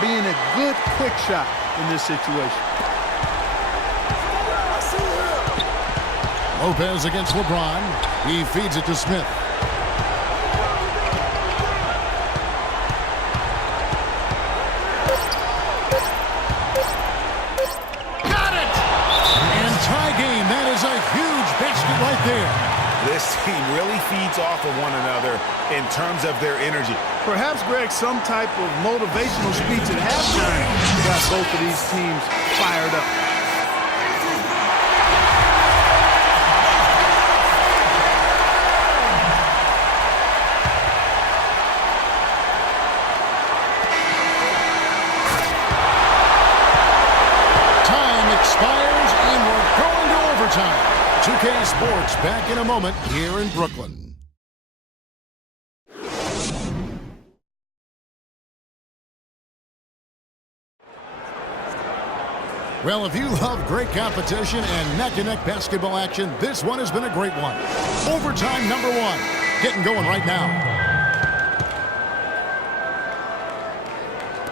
being a good quick shot in this situation. Lopez against LeBron. He feeds it to Smith. Got it! And tie game. That is a huge basket right there. This team really feeds off of one another in terms of their energy. Perhaps, Greg, some type of motivational speech at halftime got both of these teams fired up. Time expires, and we're going to overtime. 2K Sports back in a moment here in Brooklyn. Well, if you love great competition and neck-to-neck basketball action, this one has been a great one. Overtime number one. Getting going right now.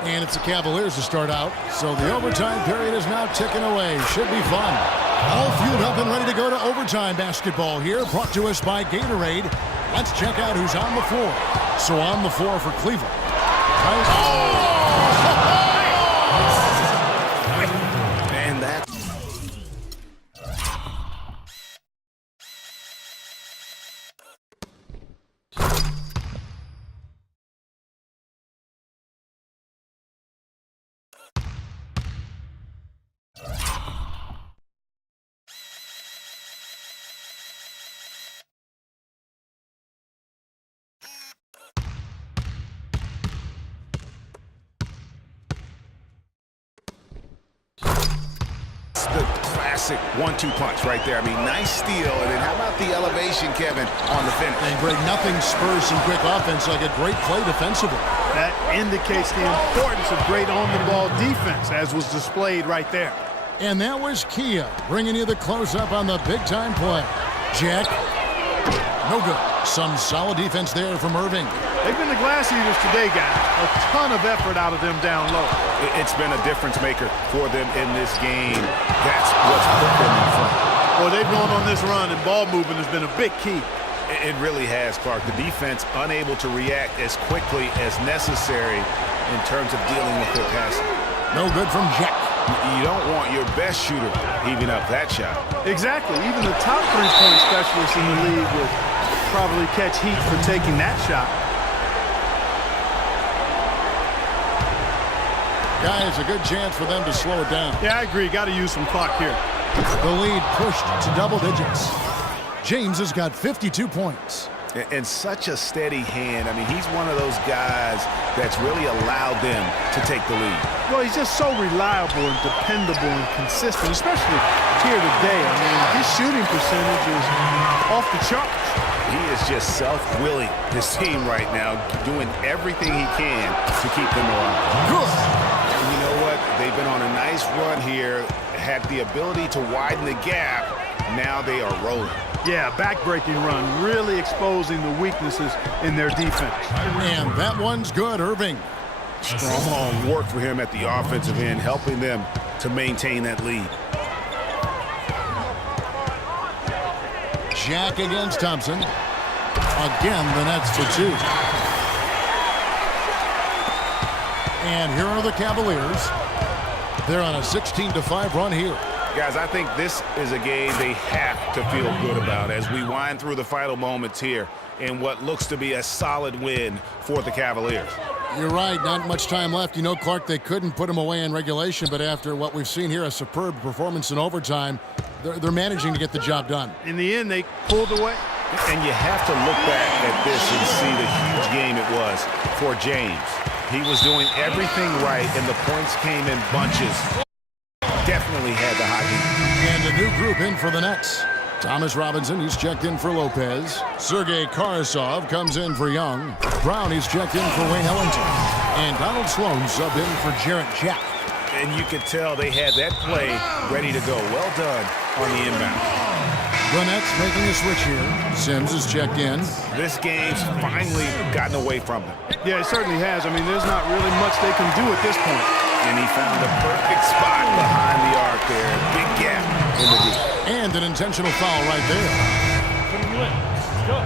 And it's the Cavaliers to start out. So the overtime period is now ticking away. Should be fun. All fueled up and ready to go to overtime basketball here. Brought to us by Gatorade. Let's check out who's on the floor. So on the floor for Cleveland. Man, that... the classic 1-2 punch right there. I mean, nice steal. And then how about the elevation, Kevin, on the finish? And Greg, nothing spurs some quick offense like a great play defensively. That indicates the importance of great on-the-ball defense, as was displayed right there. And that was Kia bringing you the close-up on the big-time play. Jack, no good. Some solid defense there from Irving. They've been the glass eaters today, guys. A ton of effort out of them down low. It's been a difference maker for them in this game. That's what's put them in front. Well, they've gone on this run, and ball movement has been a big key. It really has, Clark. The defense unable to react as quickly as necessary in terms of dealing with their passing. No good from Jack. You don't want your best shooter heaving up that shot. Exactly. Even the top three-point specialists in the league would probably catch heat for taking that shot. Guys, a good chance for them to slow it down. Yeah, I agree. Got to use some clock here. The lead pushed to double digits. James has got 52 points. And such a steady hand. I mean, he's one of those guys that's really allowed them to take the lead. Well, he's just so reliable and dependable and consistent, especially here today. I mean, his shooting percentage is off the charts. He is just self-willing, this team right now, doing everything he can to keep them alive. Good. And you know what? They've been on a nice run here, had the ability to widen the gap. Now they are rolling. Yeah, back-breaking run, really exposing the weaknesses in their defense. And that one's good, Irving. Strong work for him at the offensive end, helping them to maintain that lead. Jack against Thompson. Again, the Nets for two. And here are the Cavaliers. They're on a 16-5 run here. Guys, I think this is a game they have to feel good about as we wind through the final moments here in what looks to be a solid win for the Cavaliers. You're right, not much time left. You know, Clark, they couldn't put him away in regulation, but after what we've seen here, a superb performance in overtime, they're managing to get the job done. In the end, they pulled away. And you have to look back at this and see the huge game it was for James. He was doing everything right, and the points came in bunches. Definitely had the hockey. And a new group in for the Nets. Thomas Robinson, he's checked in for Lopez. Sergei Karasov comes in for Young. Brown, he's checked in for Wayne Ellington. And Donald Sloan subbed in for Jarrett Jack. And you could tell they had that play ready to go. Well done on the inbound. The Nets making a switch here. Sims is checked in. This game's finally gotten away from him. Yeah, it certainly has. I mean, there's not really much they can do at this point. And he found the perfect spot behind the arc there. Big gap in the D. And an intentional foul right there. Putting you in. Let's go.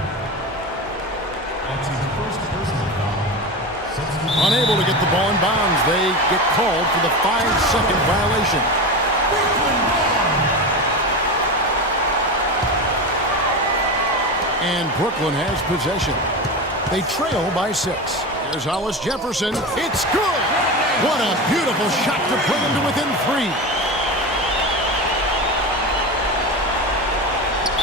That's his first personal foul. Unable to get the ball in bounds. They get called for the 5-second violation. And Brooklyn has possession. They trail by 6. Here's Hollis Jefferson. It's good! What a beautiful shot to bring him to within 3.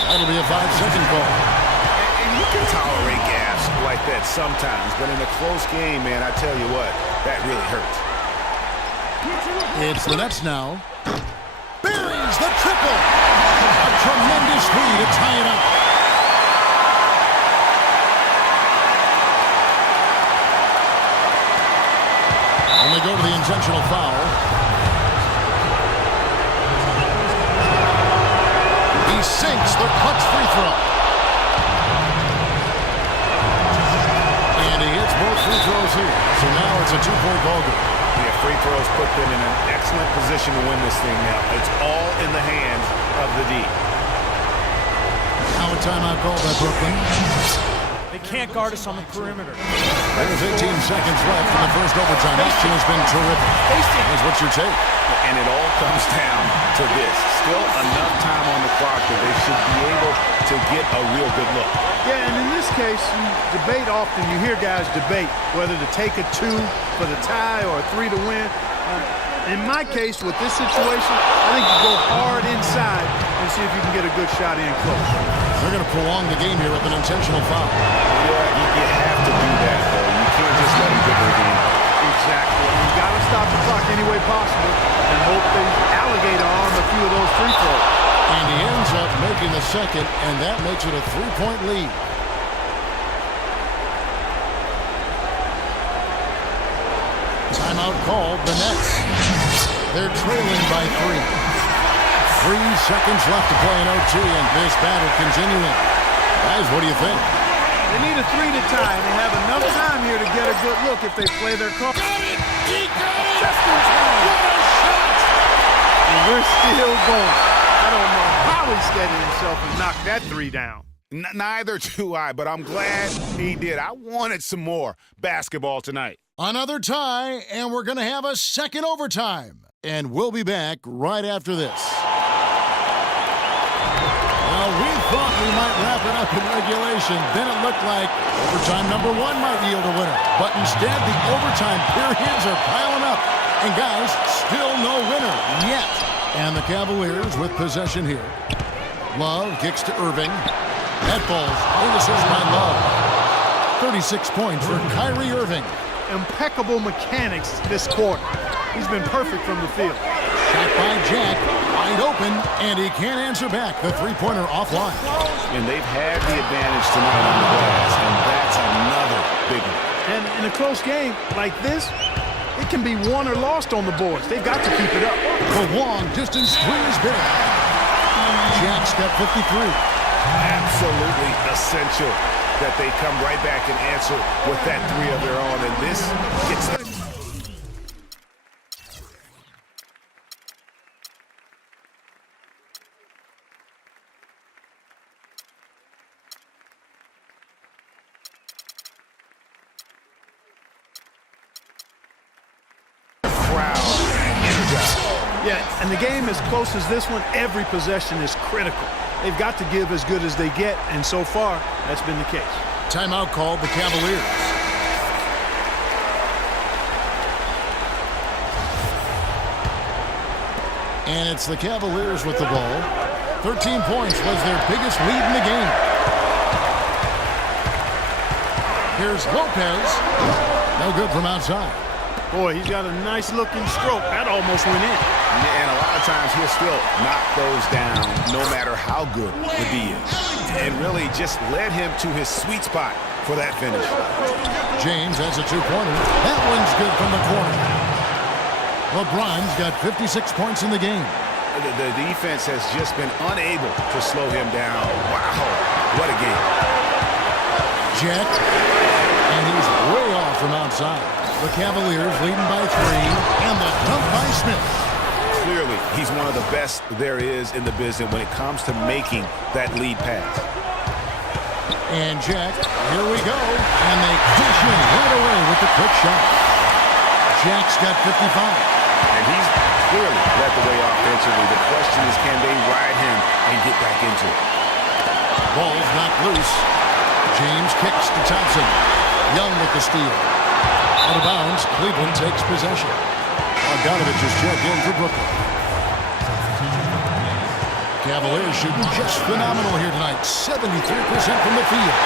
That'll be a 5-second call. And you can tolerate gas like that sometimes, but in a close game, man, I tell you what, that really hurts. It's the Nets now. Buries the triple! A tremendous three to tie it up. And they go to the intentional foul. He sinks the clutch free throw. And he hits both free throws here. So now it's a 2-point ball game. Yeah, free throws put them in an excellent position to win this thing now. It's all in the hands of the D. Now a timeout called by Brooklyn. They can't guard us on the perimeter. There's 18 seconds left in the first overtime. Action has been terrific. Here's what's your take? And it all comes down to this. Still enough time on the clock that they should be able to get a real good look. Yeah, and in this case, you debate often. You hear guys debate whether to take a 2 for the tie or a 3 to win. In my case, with this situation, I think you go hard inside and see if you can get a good shot in close. They're going to prolong the game here with an intentional foul. Yeah, you have to do that, though. You can't just let them get their game. Exactly. You got to stop the clock any way possible and hope they alligator on a few of those free throws. And he ends up making the second, and that makes it a 3-point lead. Timeout called the Nets. They're trailing by 3. 3 seconds left to play in OT, and this battle continuing. Guys, what do you think? They need a 3 to tie, and they have enough time here to get a good look if they play their card. Got it! He got it! Just in time. What a shot! And we're still going. I don't know how he steadied himself and knocked that 3 down. Neither do I, but I'm glad he did. I wanted some more basketball tonight. Another tie, and we're going to have a second overtime. And we'll be back right after this. Well, we thought we might wrap it up in regulation. Then it looked like overtime number 1 might yield a winner. But instead, the overtime periods are piling up. And guys, still no winner yet. And the Cavaliers with possession here. Love kicks to Irving. That falls. Big assist by Love. 36 points for Kyrie Irving. Impeccable mechanics this quarter. He's been perfect from the field. Shot by Jack, wide open, and he can't answer back. The three-pointer offline. And they've had the advantage tonight on the glass, and that's another big one. And in a close game like this, it can be won or lost on the boards. They've got to keep it up. The long-distance three is big. Jack's got 53. Absolutely essential that they come right back and answer with that 3 of their own, and this gets them. Yeah, and the game as close as this one, every possession is critical. They've got to give as good as they get, and so far, that's been the case. Timeout called the Cavaliers. And it's the Cavaliers with the ball. 13 points was their biggest lead in the game. Here's Lopez. No good from outside. Boy, he's got a nice-looking stroke. That almost went in. And a lot of times he'll still knock those down no matter how good the D is. And really just led him to his sweet spot for that finish. James has a two-pointer. That one's good from the corner. LeBron's got 56 points in the game. the defense has just been unable to slow him down. Wow, what a game. Jet, and he's way off from outside. The Cavaliers leading by 3, and the dunk by Smith. Clearly, he's one of the best there is in the business when it comes to making that lead pass. And Jet, here we go, and they cash in right away with the quick shot. Jack's got 55. And he's clearly led the way offensively. The question is, can they ride him and get back into it? Ball's knocked loose. James kicks to Thompson. Young with the steal. Out of bounds, Cleveland takes possession. Bogdanovich is checked in for Brooklyn. Cavaliers shooting just phenomenal here tonight. 73% from the field.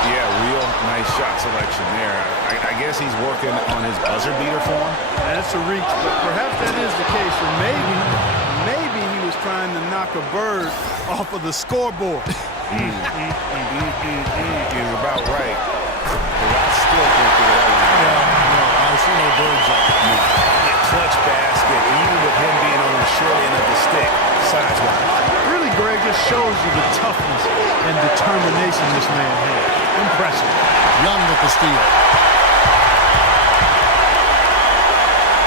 Yeah, real nice shot selection there. I guess he's working on his buzzer beater form. That's a reach, but perhaps that is the case. Or maybe he was trying to knock a bird off of the scoreboard. You're about right. But I still think that I see no birds up. that clutch basket, even with him being on the short end of the stick, size-wise. Really, Greg, just shows you the toughness and determination this man has. Impressive. Young with the steal.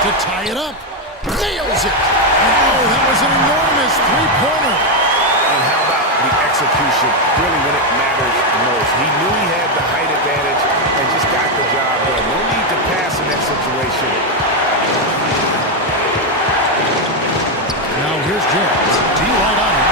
To tie it up. Nails it. Oh, that was an enormous three-pointer. And how about the execution, really when it matters most? He knew he had the height advantage and just got the job done. No need to pass in that situation. Now here's James. D right on him.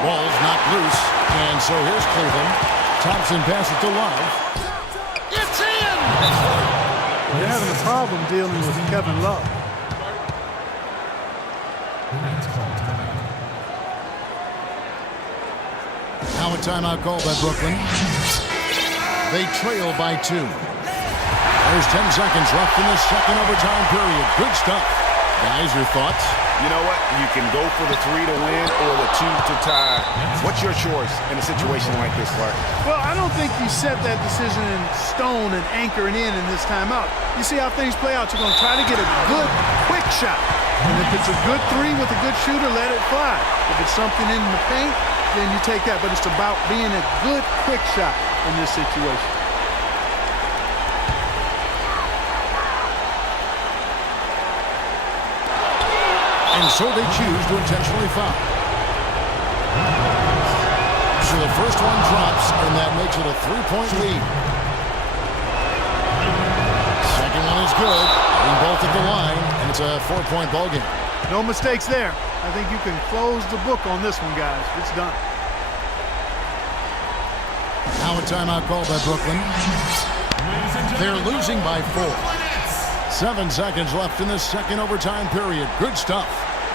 Ball's knocked loose. And so here's Cleveland. Thompson passes to Love. It's in! They're having a problem dealing with Kevin Love. Now a timeout called by Brooklyn. They trail by 2. There's 10 seconds left in the second overtime period. Good stuff. Guys, your thoughts? You know what? You can go for the 3 to win or the 2 to tie. What's your choice in a situation like this, Clark? Well, I don't think you set that decision in stone and anchor it in this timeout. You see how things play out. You're going to try to get a good, quick shot. And if it's a good 3 with a good shooter, let it fly. If it's something in the paint, then you take that. But it's about being a good, quick shot in this situation. And so they choose to intentionally foul. So the first one drops, and that makes it a 3-point lead. Second one is good. They both at the line, and it's a 4-point ball game. No mistakes there. I think you can close the book on this one, guys. It's done. Now a timeout called by Brooklyn. They're losing by 4. 7 seconds left in the second overtime period. Good stuff.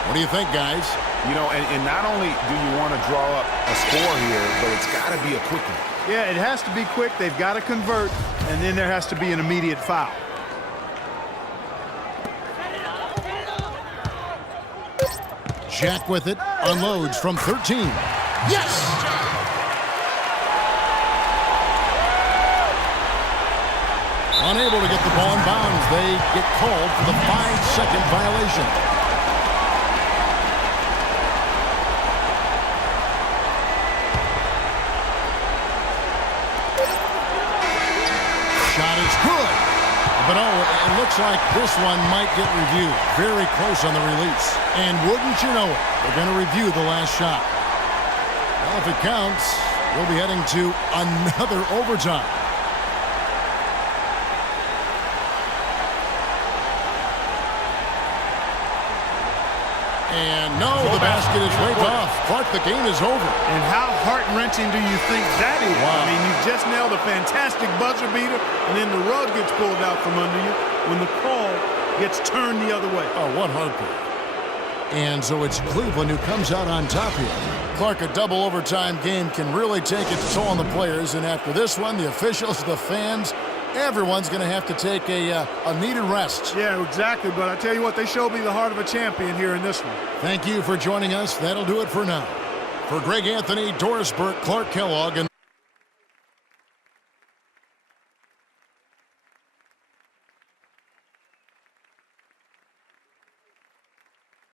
What do you think, guys? You know, and not only do you want to draw up a score here, but it's got to be a quick one. Yeah, it has to be quick. They've got to convert, and then there has to be an immediate foul. Jack with it. Unloads from 13. Yes! Unable to get the ball in bounds. They get called for the 5-second violation. Shot is good. But oh, it looks like this one might get reviewed. Very close on the release. And wouldn't you know it, they're going to review the last shot. Well, if it counts, we'll be heading to another overtime. And no, the basket is raked off. Clark, the game is over. And how heart-wrenching do you think that is? Wow. I mean, you just nailed a fantastic buzzer beater, and then the rug gets pulled out from under you when the call gets turned the other way. Oh, what heartbreak. And so it's Cleveland who comes out on top here. Clark, a double overtime game can really take its toll on the players. And after this one, the officials, the fans, everyone's going to have to take a needed rest. Yeah, exactly. But I tell you what, they showed me the heart of a champion here in this one. Thank you for joining us. That'll do it for now. For Greg Anthony, Doris Burke, Clark Kellogg, and